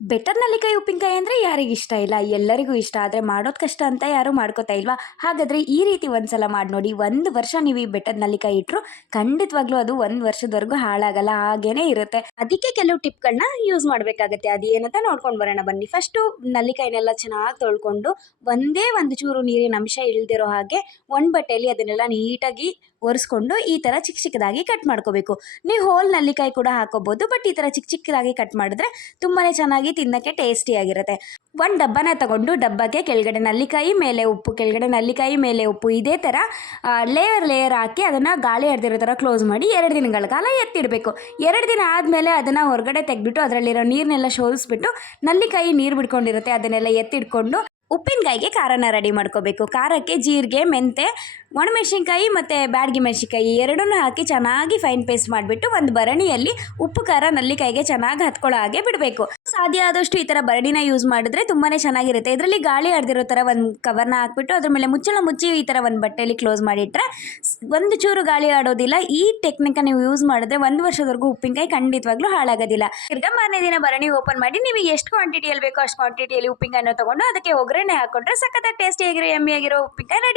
Better ನಲ್ಲಿಕಾಯಿ ಉಪ್ಪಿನಕಾಯಿ ಅಂದರೆ ಯಾರಿಗೆ ಇಷ್ಟ ಇಲ್ಲ, ಎಲ್ಲರಿಗೂ ಇಷ್ಟ. ಆದರೆ ಮಾಡೋದು ಕಷ್ಟ ಅಂತ ಯಾರೂ ಮಾಡ್ಕೋತಾ ಇಲ್ವಾ? ಹಾಗಾದರೆ ಈ ರೀತಿ ಒಂದ್ಸಲ ಮಾಡಿ ನೋಡಿ. 1 ವರ್ಷ ನೀವು ಈ ಬೆಟರ್ ನಲ್ಲಿಕಾಯಿ ಇಟ್ಟರು ಖಂಡಿತವಾಗ್ಲೂ ಅದು 1 ವರ್ಷದವರೆಗೂ ಹಾಳಾಗಲ್ಲ, ಹಾಗೇನೇ ಇರುತ್ತೆ. ಅದಕ್ಕೆ ಕೆಲವು ಟಿಪ್ಗಳನ್ನ ಯೂಸ್ ಮಾಡಬೇಕಾಗತ್ತೆ. ಅದು ಏನಂತ ನೋಡ್ಕೊಂಡು ಬರೋಣ ಬನ್ನಿ. ಫಸ್ಟು ನಲ್ಲಿಕಾಯಿನೆಲ್ಲ ಚೆನ್ನಾಗಿ ತೊಳ್ಕೊಂಡು ಒಂದೇ ಒಂದು ಚೂರು ನೀರಿನ ಅಂಶ ಇಳ್ದಿರೋ ಹಾಗೆ ಒಂದು ಬಟ್ಟೆಯಲ್ಲಿ ಅದನ್ನೆಲ್ಲ ನೀಟಾಗಿ ಒರೆಸ್ಕೊಂಡು ಈ ಥರ ಚಿಕ್ಕ ಚಿಕ್ಕದಾಗಿ ಕಟ್ ಮಾಡ್ಕೋಬೇಕು. ನೀವು ಹೋಲ್ ನಲ್ಲಿಕಾಯಿ ಕೂಡ ಹಾಕೋಬೋದು, ಬಟ್ ಈ ಥರ ಚಿಕ್ಕ ಚಿಕ್ಕದಾಗಿ ಕಟ್ ಮಾಡಿದ್ರೆ ತುಂಬಾ ಚೆನ್ನಾಗಿ ತಿನ್ನೋಕ್ಕೆ ಟೇಸ್ಟಿಯಾಗಿರುತ್ತೆ. ಒಂದು ಡಬ್ಬನ ತಗೊಂಡು ಡಬ್ಬಕ್ಕೆ ಕೆಳಗಡೆ ನಲ್ಲಿಕಾಯಿ ಮೇಲೆ ಉಪ್ಪು, ಕೆಳಗಡೆ ನಲ್ಲಿಕಾಯಿ ಮೇಲೆ ಉಪ್ಪು, ಇದೇ ಥರ ಲೇಯರ್ ಹಾಕಿ ಅದನ್ನು ಗಾಳಿ ಹರಿದಿರೋ ಥರ ಕ್ಲೋಸ್ ಮಾಡಿ 2 ದಿನಗಳ ಕಾಲ ಎತ್ತಿಡಬೇಕು. 2 ದಿನ ಆದಮೇಲೆ ಅದನ್ನು ಹೊರಗಡೆ ತೆಗೆದ್ಬಿಟ್ಟು ಅದರಲ್ಲಿರೋ ನೀರನ್ನೆಲ್ಲ ಶೋಧಿಸ್ಬಿಟ್ಟು ನಲ್ಲಿಕಾಯಿ ನೀರು ಬಿಡ್ಕೊಂಡಿರುತ್ತೆ ಅದನ್ನೆಲ್ಲ ಎತ್ತಿಡ್ಕೊಂಡು ಉಪ್ಪಿನಕಾಯಿಗೆ ಖಾರನ ರೆಡಿ ಮಾಡ್ಕೋಬೇಕು. ಖಾರಕ್ಕೆ ಜೀರಿಗೆ, ಮೆಂತೆ, ಒಣಮೆಣಸಿನ್ಕಾಯಿ ಮತ್ತು ಬ್ಯಾಡಗಿ ಮೆಣಸಿನ್ಕಾಯಿ ಎರಡನ್ನೂ ಹಾಕಿ ಚೆನ್ನಾಗಿ ಫೈನ್ ಪೇಸ್ಟ್ ಮಾಡಿಬಿಟ್ಟು ಒಂದು ಭರಣಿಯಲ್ಲಿ ಉಪ್ಪು ಖಾರ ನಲ್ಲಿಕಾಯಿಗೆ ಚೆನ್ನಾಗಿ ಹತ್ಕೊಳ್ಳೋ ಹಾಗೆ ಬಿಡಬೇಕು. ಸಾಧ್ಯ ಆದಷ್ಟು ಈ ಥರ ಭರಣಿನ ಯೂಸ್ ಮಾಡಿದ್ರೆ ತುಂಬಾ ಚೆನ್ನಾಗಿರುತ್ತೆ. ಇದರಲ್ಲಿ ಗಾಳಿ ಹರಿದಿರೋ ಥರ ಒಂದು ಕವರ್ನ ಹಾಕ್ಬಿಟ್ಟು ಅದ್ರ ಮೇಲೆ ಮುಚ್ಚಳ ಮುಚ್ಚಿ ಈ ಥರ ಒಂದು ಬಟ್ಟೆಯಲ್ಲಿ ಕ್ಲೋಸ್ ಮಾಡಿಟ್ರೆ ಒಂದು ಚೂರು ಗಾಳಿ ಆಡೋದಿಲ್ಲ. ಈ ಟೆಕ್ನಿಕ್ನ ನೀವು ಯೂಸ್ ಮಾಡಿದ್ರೆ 1 ವರ್ಷದವರೆಗೂ ಉಪ್ಪಿನಕಾಯಿ ಖಂಡಿತವಾಗ್ಲೂ ಹಾಳಾಗೋದಿಲ್ಲ. ತಿರ್ಗಾ ಮಾರನೇ ದಿನ ಭರಣಿ ಓಪನ್ ಮಾಡಿ ನಿಮಗೆ ಎಷ್ಟು ಕ್ವಾಂಟಿಟಿಯಲ್ಲಿ ಬೇಕೋ ಅಷ್ಟು ಕ್ವಾಂಟಿಟಿಯಲ್ಲಿ ಉಪ್ಪಿನಕಾಯಿನ ತೊಗೊಂಡು ಅದಕ್ಕೆ ಒಗ್ಗರಣೆ ಹಾಕೊಂಡ್ರೆ ಸಖತ್ತಾಗಿ ಟೇಸ್ಟಿಯಾಗಿರೋ ಯಮ್ಮಿ ಆಗಿರೋ ಉಪ್ಪಿನಕಾಯಿ ರೆಡಿ.